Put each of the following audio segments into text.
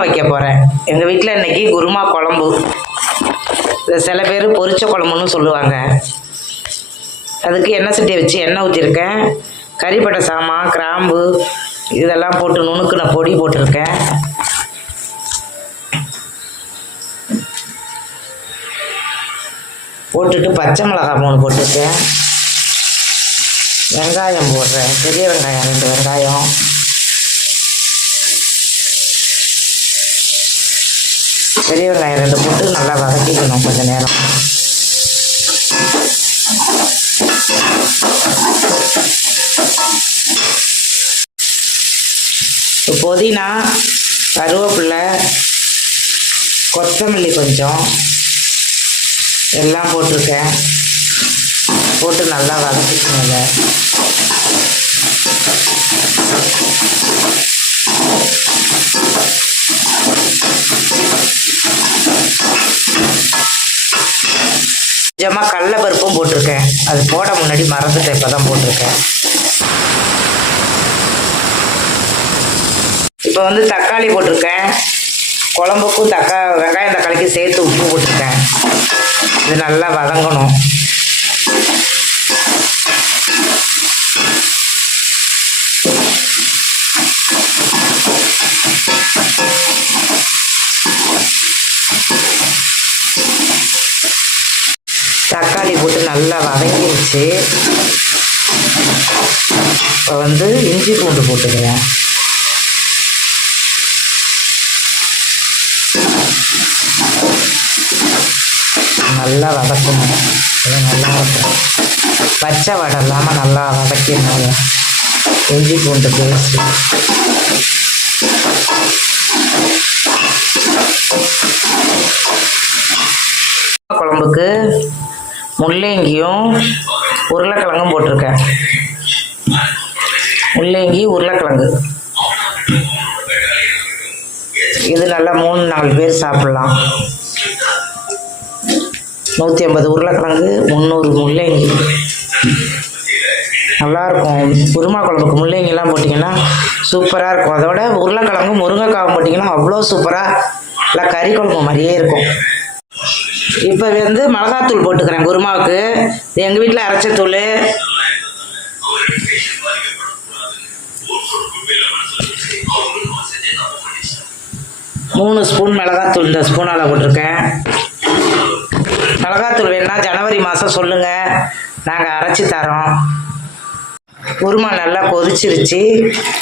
வைக்க போகிறேன். எங்கள் வீட்டில் இன்றைக்கி குருமா குழம்பு. இதை சில பேர் பொரிச்ச குழம்புன்னு சொல்லுவாங்க. அதுக்கு எண்ணெய் சட்டியை வச்சு எண்ணெய் ஊற்றிருக்கேன். கறிப்பட்டை சாமான், கிராம்பு இதெல்லாம் போட்டு நுணுக்குன பொடி போட்டிருக்கேன். போட்டுட்டு பச்சை மிளகாய் 3 போட்டிருக்கேன். வெங்காயம் போடுறேன். பெரிய வெங்காயம் 2 வெங்காயம். பெரிய வெங்காயம் 2 போட்டு நல்லா வதக்கிக்கணும் கொஞ்சம் நேரம். இப்போ புதினா, கருவேப்பிலை, கொத்தமல்லி கொஞ்சம் எல்லாம் போட்டிருக்கேன். போட்டு நல்லா வதக்கிக்கணுங்க. கொஞ்சமாக கடலைப்பருப்பும் போட்டிருக்கேன். அது போட முன்னாடி மறந்துட்டேன், இப்போ தான் போட்டிருக்கேன். இப்போ தக்காளி போட்டிருக்கேன். குழம்புக்கும் வெங்காயம் தக்காளிக்கு சேர்த்து உப்பு போட்டிருக்கேன். இது நல்லா வதங்கணும். தக்காளி போட்டு நல்லா வதங்கிடுச்சு. இப்போ இஞ்சி பூண்டு போட்டுக்கிறேன். நல்லா வதக்கணும். இது நல்லா இருக்கும். பச்சை வடை இல்லாமல் நல்லா வதக்கிடணும். இஞ்சி பூண்டு பேஸ்ட் குழம்புக்கு முள்ளங்கியும் உருளைக்கிழங்கும் போட்டிருக்கேன். முள்ளங்கி உருளைக்கிழங்கு இது நல்லா 3-4 பேர் சாப்பிட்லாம். 150 உருளைக்கிழங்கு, 300 முள்ளங்கி நல்லாயிருக்கும். குருமா குழம்புக்கு முள்ளங்கிலாம் போட்டிங்கன்னா சூப்பராக இருக்கும். அதோட உருளைக்கிழங்கு முருங்கைக்காவும் போட்டிங்கன்னா அவ்வளோ சூப்பராக நல்லா கறி குழம்பு மாதிரியே இருக்கும். இப்போ மிளகாத்தூள் போட்டுக்கிறேன் குருமாவுக்கு. இது எங்கள் வீட்டில் அரைச்ச தூள். மூணு ஸ்பூன் மிளகாத்தூள் இந்த ஸ்பூனால் போட்டிருக்கேன். மிளகாத்தூள் வேணுன்னா ஜனவரி மாதம் சொல்லுங்கள், நாங்கள் அரைச்சி தரோம். குருமா நல்லா கொதிச்சிருச்சு.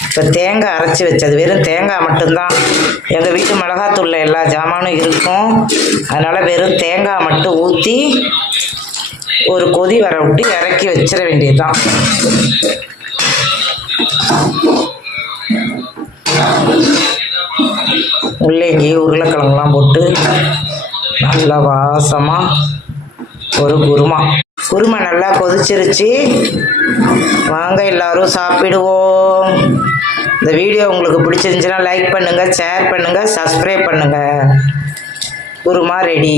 இப்போ தேங்காய் அரைச்சி வச்சது, வெறும் தேங்காய் மட்டும்தான். எங்கள் வீட்டு மிளகாத்தூளில் எல்லா ஜாமானும் இருக்கும். அதனால் வெறும் தேங்காய் மட்டும் ஊற்றி ஒரு கொதி வர விட்டு இறக்கி வச்சிட வேண்டியதுதான். முள்ளங்கி உருளைக்கிழங்குலாம் போட்டு நல்லா வாசமாக ஒரு குருமா நல்லா கொதிச்சிருச்சு. வாங்க எல்லாரும் சாப்பிடுவோம். இந்த வீடியோ உங்களுக்கு பிடிச்சிருந்துச்சுன்னா லைக் பண்ணுங்கள், ஷேர் பண்ணுங்கள், சப்ஸ்கிரைப் பண்ணுங்கள். குருமா ரெடி.